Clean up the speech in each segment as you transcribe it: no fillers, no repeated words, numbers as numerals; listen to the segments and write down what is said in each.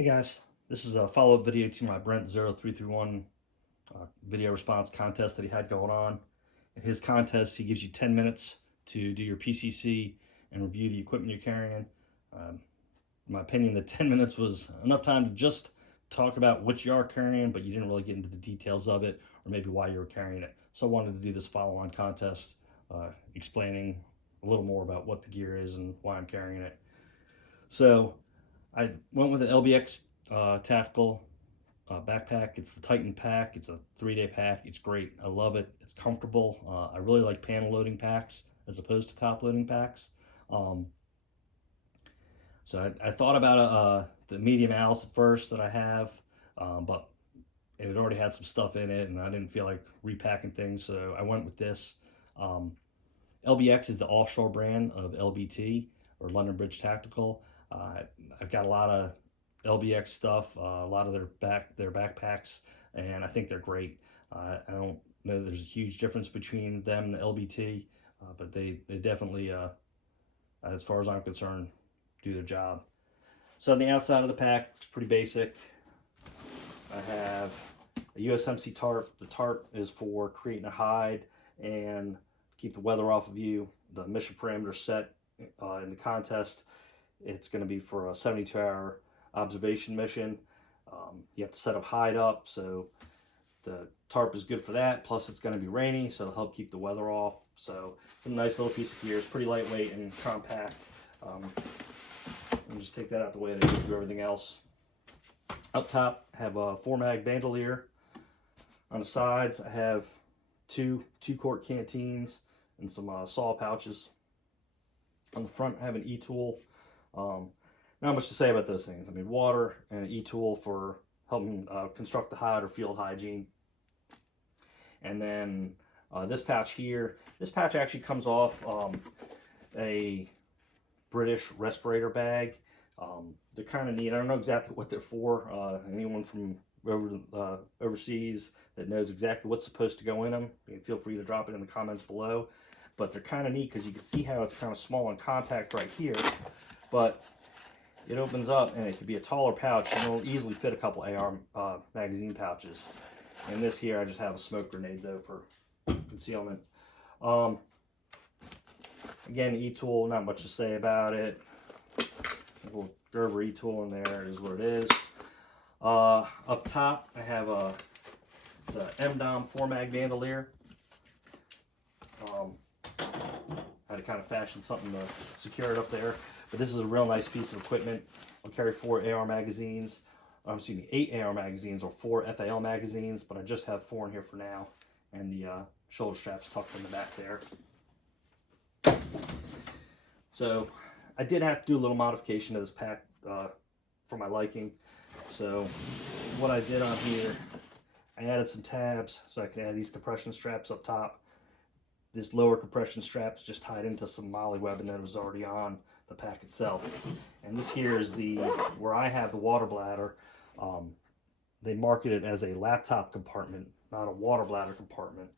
Hey guys, this is a follow-up video to my Brent0331 video response contest that he had going on. In his contest, he gives you 10 minutes to do your PCC and review the equipment you're carrying. In my opinion, the 10 minutes was enough time to just talk about what you are carrying, but you didn't really get into the details of it or maybe why you were carrying it. So I wanted to do this follow-on contest explaining a little more about what the gear is and why I'm carrying it. So I went with the LBX tactical backpack. It's the Titan pack. It's a 3-day pack. It's great. I love it. It's comfortable. I really like panel loading packs as opposed to top loading packs. So I thought about the medium Alice at first that I have, but it already had some stuff in it and I didn't feel like repacking things, so I went with this. LBX is the offshore brand of LBT, or London Bridge Tactical. I've got a lot of LBX stuff, a lot of their backpacks, and I think they're great. I don't know there's a huge difference between them and the LBT, but they definitely, as far as I'm concerned, do their job. So on the outside of the pack, it's pretty basic. I have a USMC tarp. The tarp is for creating a hide and keep the weather off of you. The mission parameter set in the contest, it's going to be for a 72-hour observation mission. You have to set up hide up, so the tarp is good for that. Plus it's going to be rainy, so it'll help keep the weather off. So it's a nice little piece of gear. It's pretty lightweight and compact. Let me just take that out the way to do everything else. Up top, I have a 4-mag bandolier. On the sides, I have two 2-quart canteens and some saw pouches. On the front, I have an e-tool. Not much to say about those things. I mean, water and an e-tool for helping construct the hide or field hygiene. And then this pouch here, this pouch actually comes off a British respirator bag. They're kind of neat. I don't know exactly what they're for. Anyone from overseas that knows exactly what's supposed to go in them, feel free to drop it in the comments below. But they're kind of neat because you can see how it's kind of small and compact right here, but it opens up and it could be a taller pouch and it'll easily fit a couple AR magazine pouches. And this here, I just have a smoke grenade though for concealment. Again, e-tool, not much to say about it. A little Gerber e-tool in there is what it is. Up top, I have it's a MDOM 4-mag bandolier. I had to kind of fashion something to secure it up there, but this is a real nice piece of equipment. I'll carry 4 AR magazines, excuse me, 8 AR magazines or 4 FAL magazines, but I just have 4 in here for now, and the shoulder strap's tucked in the back there. So I did have to do a little modification to this pack for my liking. So what I did on here, I added some tabs so I could add these compression straps up top. This lower compression strap is just tied into some MOLLE webbing that was already on the pack itself. And this here is where I have the water bladder. They market it as a laptop compartment, not a water bladder compartment.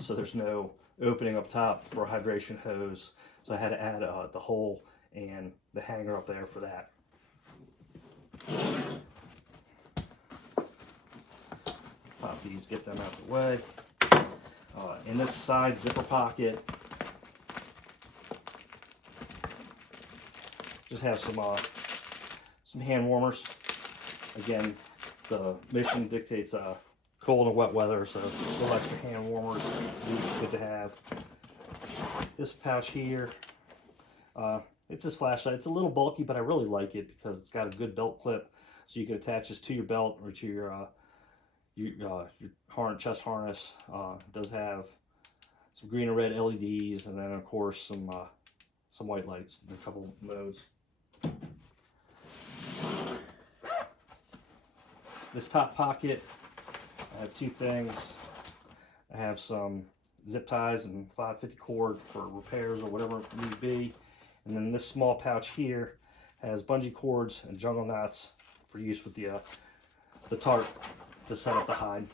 So there's no opening up top for a hydration hose. So I had to add the hole and the hanger up there for that. Pop these, get them out the way. In this side zipper pocket, just have some hand warmers. Again, the mission dictates cold and wet weather, so a little extra hand warmers good to have. This pouch here, it's this flashlight. It's a little bulky, but I really like it because it's got a good belt clip, so you can attach this to your belt or to your chest harness. It does have some green and red LEDs, and then of course some white lights in a couple modes. This top pocket, I have 2 things. I have some zip ties and 550 cord for repairs or whatever it need be. And then this small pouch here has bungee cords and jungle knots for use with the tarp to set up the hide.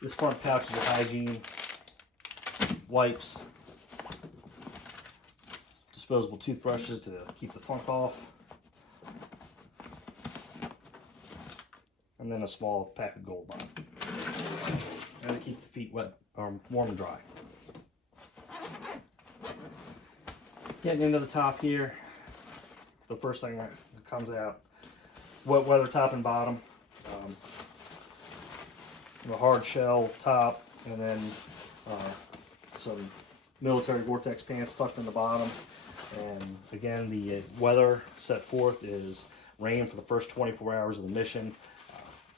This front pouch is your hygiene, wipes, disposable toothbrushes to keep the funk off, and then a small pack of Gold Bond. And to keep the feet wet, warm and dry. Getting into the top here, the first thing that comes out, wet weather top and bottom, the hard shell top, and then some military Gore-Tex pants tucked in the bottom. And again, the weather set forth is rain for the first 24 hours of the mission.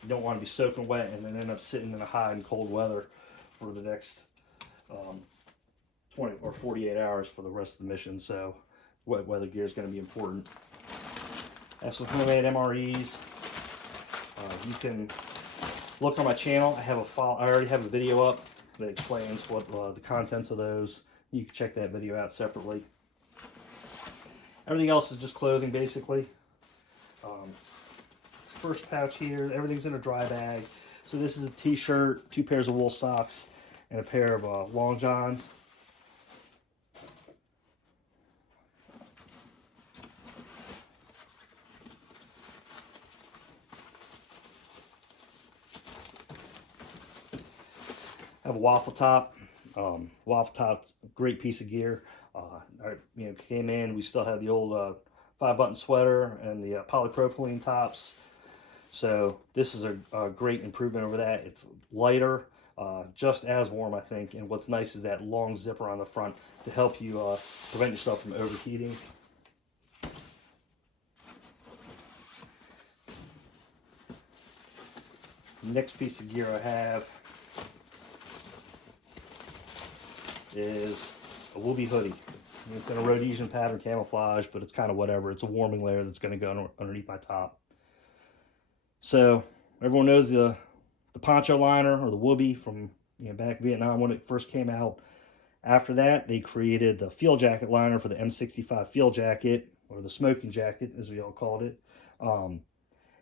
You don't want to be soaking wet and then end up sitting in a hot and cold weather for the next 20 or 48 hours for the rest of the mission. So wet weather gear is going to be important. As for homemade MREs, you can look on my channel. I already have a video up that explains what the contents of those. You can check that video out separately. Everything else is just clothing, basically. First pouch here, everything's in a dry bag. So this is a t-shirt, 2 pairs of wool socks, and a pair of long johns. I have a waffle top. Waffle top's a great piece of gear. Came in, we still had the old 5-button sweater and the polypropylene tops. So this is a great improvement over that. It's lighter, just as warm, I think. And what's nice is that long zipper on the front to help you prevent yourself from overheating. Next piece of gear I have is a Wooby hoodie. It's in a Rhodesian pattern camouflage, but it's kind of whatever. It's a warming layer that's going to go underneath my top. So everyone knows the poncho liner or the Wooby from back in Vietnam when it first came out. After that, they created the field jacket liner for the M65 field jacket, or the smoking jacket as we all called it.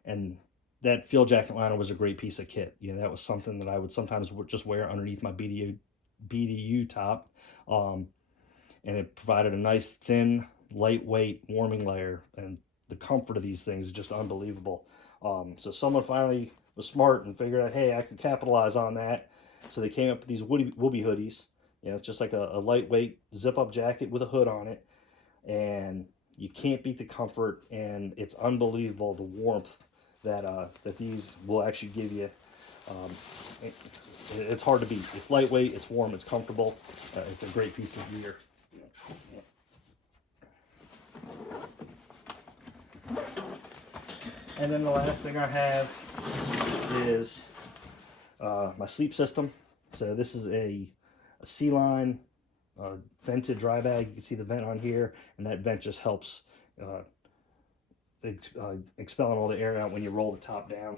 And that field jacket liner was a great piece of kit. That was something that I would sometimes just wear underneath my BDU top. And it provided a nice thin, lightweight warming layer, and the comfort of these things is just unbelievable. So someone finally was smart and figured out, hey, I can capitalize on that. So they came up with these Wooby hoodies. It's just like a lightweight zip-up jacket with a hood on it, and you can't beat the comfort, and it's unbelievable the warmth that these will actually give you. It's hard to beat. It's lightweight, it's warm, it's comfortable. It's a great piece of gear. And then the last thing I have is my sleep system. So this is a C-line vented dry bag. You can see the vent on here, and that vent just helps expelling all the air out when you roll the top down.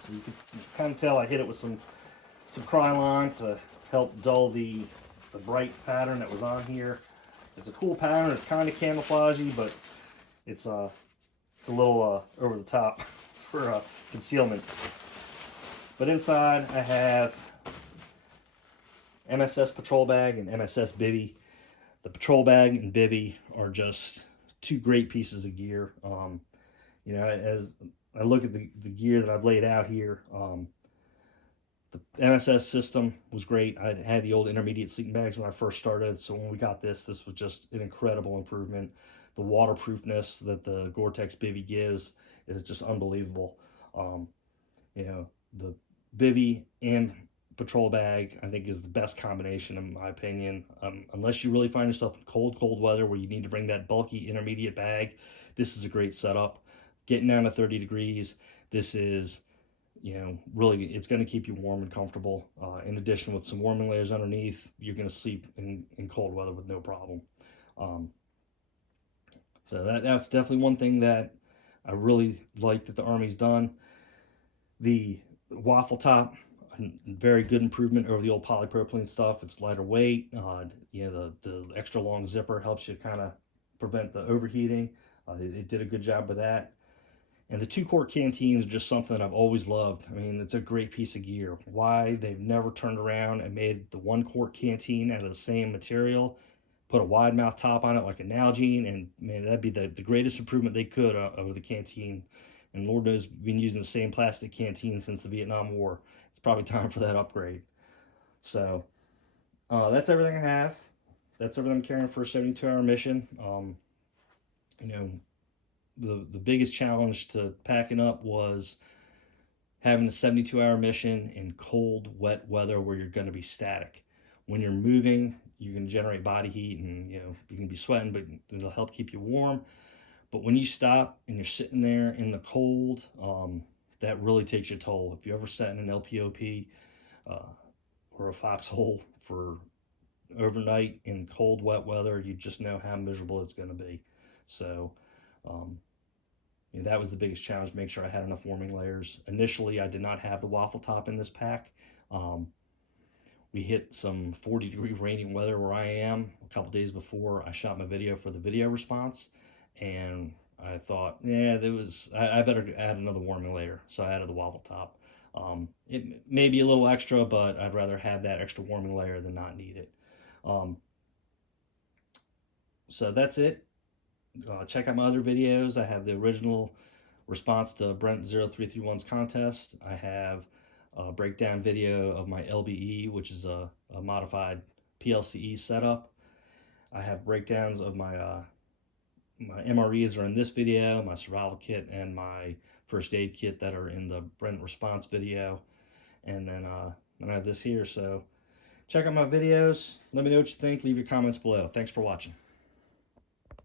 So you can kind of tell I hit it with some Krylon to help dull the bright pattern that was on here. It's a cool pattern. It's kind of camouflagey, but it's a little over the top for concealment. But inside I have MSS patrol bag and MSS bivy. The patrol bag and bivy are just 2 great pieces of gear. As I look at the gear that I've laid out here, the MSS system was great. I had the old intermediate sleeping bags when I first started, so when we got this was just an incredible improvement. The waterproofness that the Gore-Tex bivy gives is just unbelievable. The bivy and patrol bag, I think, is the best combination in my opinion. Unless you really find yourself in cold weather where you need to bring that bulky intermediate bag, this is a great setup. Getting down to 30 degrees, this is, really, it's going to keep you warm and comfortable. In addition, with some warming layers underneath, you're going to sleep in cold weather with no problem. So that's definitely one thing that I really like that the Army's done. The waffle top, very good improvement over the old polypropylene stuff. It's lighter weight. The extra long zipper helps you kind of prevent the overheating. It did a good job with that. And the 2-quart canteens are just something that I've always loved. I mean, it's a great piece of gear. Why they've never turned around and made the 1-quart canteen out of the same material, put a wide mouth top on it like a Nalgene, and man, that'd be the greatest improvement they could over the canteen. And Lord knows we've been using the same plastic canteen since the Vietnam War. It's probably time for that upgrade. So that's everything I have. That's everything I'm carrying for a 72-hour mission. You know, the biggest challenge to packing up was having a 72-hour mission in cold, wet weather where you're going to be static. When you're moving, you can generate body heat, and you can be sweating, but it'll help keep you warm. But when you stop and you're sitting there in the cold, that really takes your toll. If you ever sat in an LPOP uh, or a foxhole for overnight in cold, wet weather, you just know how miserable it's going to be. So, um, that was the biggest challenge, make sure I had enough warming layers. Initially, I did not have the waffle top in this pack. Um, we hit some 40-degree raining weather where I am a couple days before I shot my video for the video response, and I thought, yeah, I better add another warming layer, so I added the waffle top. It may be a little extra, but I'd rather have that extra warming layer than not need it. Um, so that's it. Check out my other videos. I have the original response to Brent0331's contest. I have a breakdown video of my LBE, which is a modified PLCE setup. I have breakdowns of my MREs are in this video, my survival kit, and my first aid kit that are in the Brent response video. And then I have this here. So check out my videos. Let me know what you think. Leave your comments below. Thanks for watching.